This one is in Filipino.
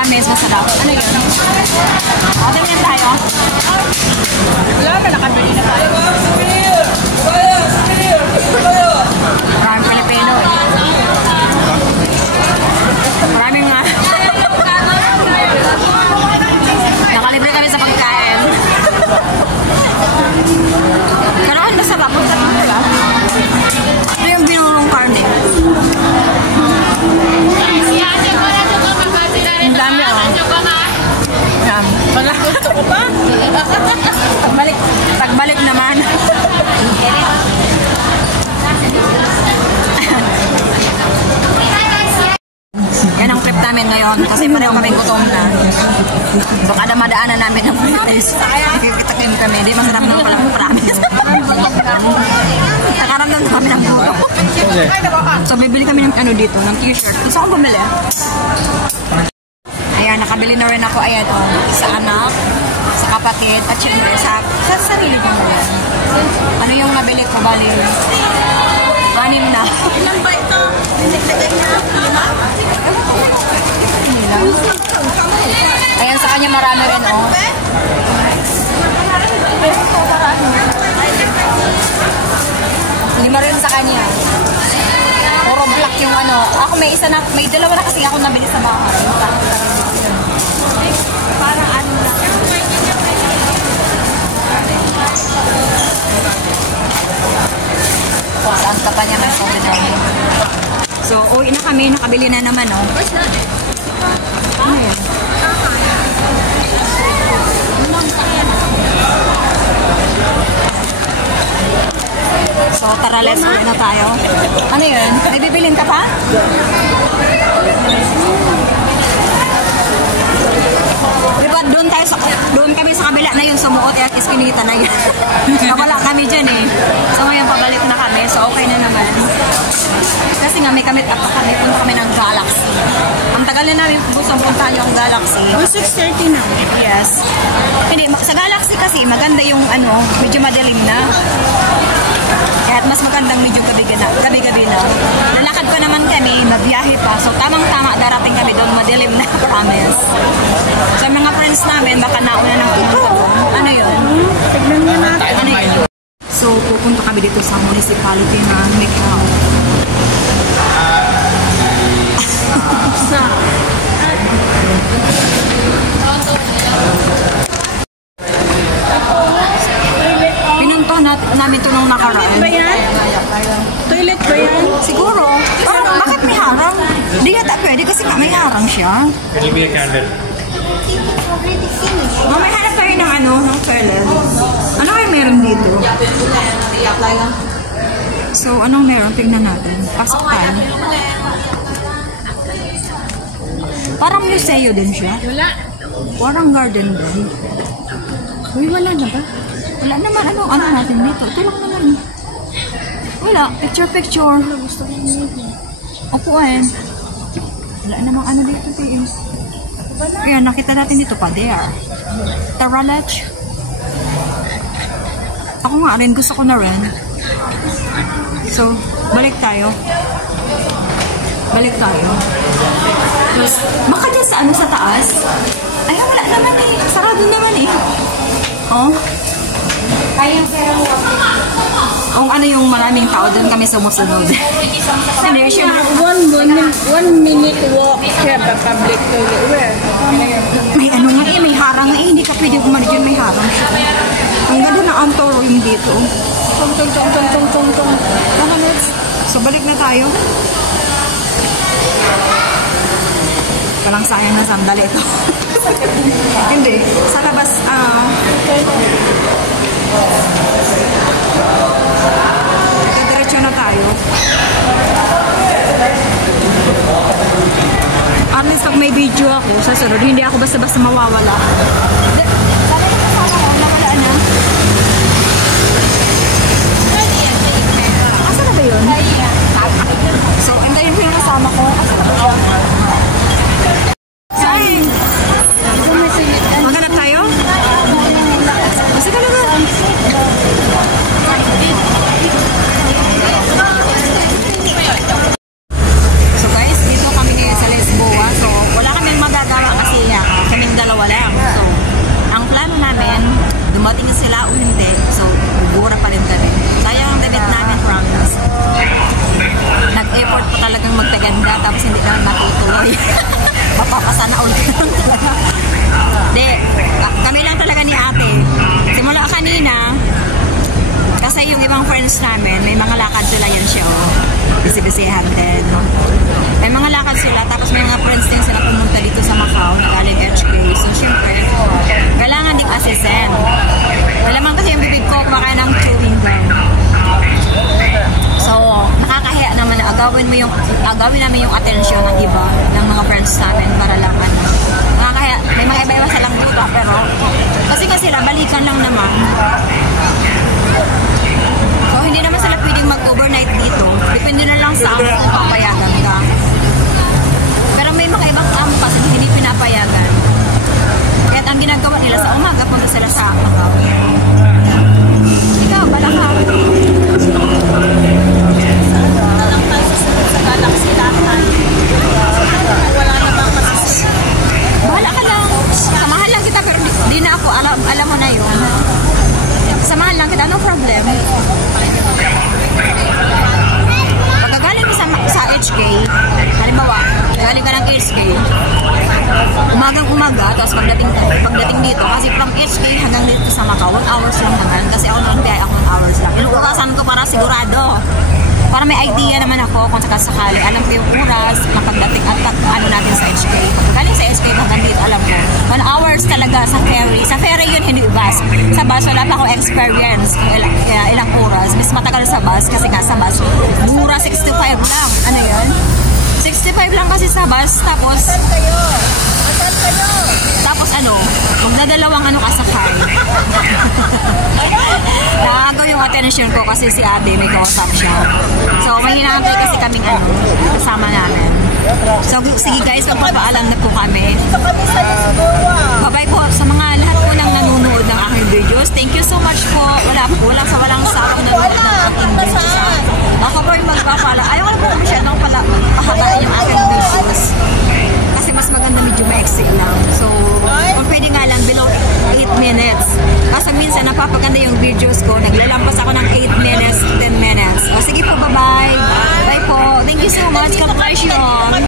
Promise, masarap. Ano yun? Order yan tayo. Wala na, nakabili na tayo. Maraming Pilipino. Maraming nga. Nakalibre kami sa pagkain. Karoon na sarap. Ito yung binulong karne. Ang dami oh. Yan. Wala gusto ko pa. Tagbalik naman. Yan ang trip namin ngayon kasi pareho kami gutom na. So kada madaanan namin ng Fridays, nakikitakin kami. Di masarap naman pala ng Promise. Nakaramdam kami ng gutom. So bibili kami ng ano dito, ng t-shirt. Gusto akong bumili. Ayan, nakabili na rin ako. Ayan o, sa anak, sa kapatid, at syempre sa sarili ko ngayon. Ano yung nabili ko? Bali, 6 na. Ilan ba ito? Ayan, sa kanya marami rin o. Lima rin sa kanya. Puro black yung ano. Ako may isa na, may dalawa na kasi ako nabili sa bahay. Parang ano lang. Saan ka pa niya may solidarity. So, uwi na kami. Nakabili na naman, no? Ano yan? So, tara, let's go na tayo. Ano yun? May bibilin ka pa? Diba, doon kami sa kabila na yun, sumuot at iskinita na yun. Wala kami dyan eh. So, ngayon pabalik na kami. So, okay na naman. Kasi nga, may kamit up kami. Punta kami ng Galaxy. Ang tagal na namin gustong puntahan yung Galaxy. 6:30 na. Yes. Hindi, sa Galaxy kasi, maganda yung ano, medyo madilim na. Kahit mas magandang medyo gabi-gabi na. Lalakad pa naman kami, nagbiyahe pa. So, tamang-tama darating kami doon, madilim na, Promise. So, mga friends namin, baka nauna ng ito. Ano yun? Tignan niya natin. Ano yun? So, pupunta kami dito sa municipality na Mikao. Pinuntahan namin ito nung nakaraan. Toilet ba yan? Toilet ba yan? Siguro. Parang bakit may harang? Hindi yata pwede kasi may harang siya. Can be a candle. May hanap kayo ng ano, ng toilet. Ano kayo meron dito? So, anong meron? Tingnan natin. Pasok tayo. Parang museo din siya. Wala. Parang garden din. Uy, wala na ba? Wala naman. Ano natin dito? Ito lang naman. Wala. Picture. Gusto ko yun. Upuan. Wala namang ano dito, Tiis. Ayan, nakita natin dito pa. There. Taralach. Ako nga rin. Gusto ko na rin. So, balik tayo. Tapos, baka dyan sa ano, sa taas. Ay, wala naman eh. Sarado naman eh. Oh. Kayang pera mo. Kung ano yung maraming tao, doon kami sumusunod. Hindi, siya. One minute walk here, the public toilet. Where? May ano nga eh, may harang eh. Hindi ka pwede kumali dyan, may harang siya. Ang ganda na ang toro yung dito. Tong. So, balik na tayo. Walang sayang na sandali ito. Hindi. Sa labas, diretso na tayo. At least pag may video ako, sa sunod, hindi ako basta-basta mawawala. Sana na kasama ko, nawala na. Asa na ba yun? So, antayin ko yung kasama ko. Asa na ba yun? Sorry! Maghanap tayo? Sige na ba? So guys, dito kami ngayon sa Lisboa. So, wala kaming magagawa kasi kasi hindi naman matutuloy. Mapapasana all ka lang talaga. Hindi, kami lang talaga ni ate. Simula kanina, kasi yung ibang friends namin, may mga lakad sila yan siya. Busy-busyhan din. May mga lakad sila, tapos may mga friends din sila pumunta dito sa Macau, nagaling HK. So, syempre, kailangan din assistant. Alam kasi yung bibig ko, kumakain ng chewing gum. So, nakakahiya naman na agawin namin yung atensyon ng iba, ng mga friends namin para lang ano. Nakakahiya, may mga iba-iba silang luto, pero kasi sila, balikan lang naman. So, hindi naman sila pwedeng mag-overnight dito. Depende na lang sa kung papayagan ka. Pero may mga ibang amo kasi hindi pinapayagan. Kaya ang ginagawa nila sa umaga, punta sila sa Macau. Ikaw, bala ka. Sa Galaxy lahat. Wala namang kasi. Bahala ka lang. Samahan lang kita, pero di na ako. Alam mo na yun. Samahan lang kita, no problem. Pagkagaling mo sa HK, halimbawa, galing ka ng HK, umagang-umaga, tapos pagdating dito, kasi from HK hanggang dito sa Macau, 1 hours lang naman, kasi ako noon, biyay ako 1 hours lang. Inuukasan ko para sigurado. Para may idea naman ako kung sakali. Alam ko yung oras na pagdating at ano natin sa HK. Galing sa HK hanggang dito, alam ko. 1 hours talaga sa ferry. Sa ferry yun, hindi bus. Sa bus, wala pa akong experience. Ilang oras. Mas matagal sa bus kasi nga sa bus, mura 65 lang. Ano yun? 65 lang kasi sa bus. Tapos ano, magdadalawang ano kasakay. Nakagaw yung attention ko kasi si ate may kausap siya. So, may hinahantay kasi kaming ano, kasama namin. So, sige guys, magpapaalam na po kami. Bye-bye po sa mga lahat po ng nanonood ng aking videos. Thank you so much po. Walang sawang nanonood ng aking videos. Ako po yung magpapaalam. Ayaw ko na po masyadong pahabain yung aking videos. Kasi mas maganda medyo maexig lang. So, kung pwede nga lang below 8 minutes. Kasi minsan napapaganda yung videos ko. Naglalampas ako ng 8 minutes, 10 minutes. O sige po, bye-bye. Bye po. Thank you so much. God bless you all.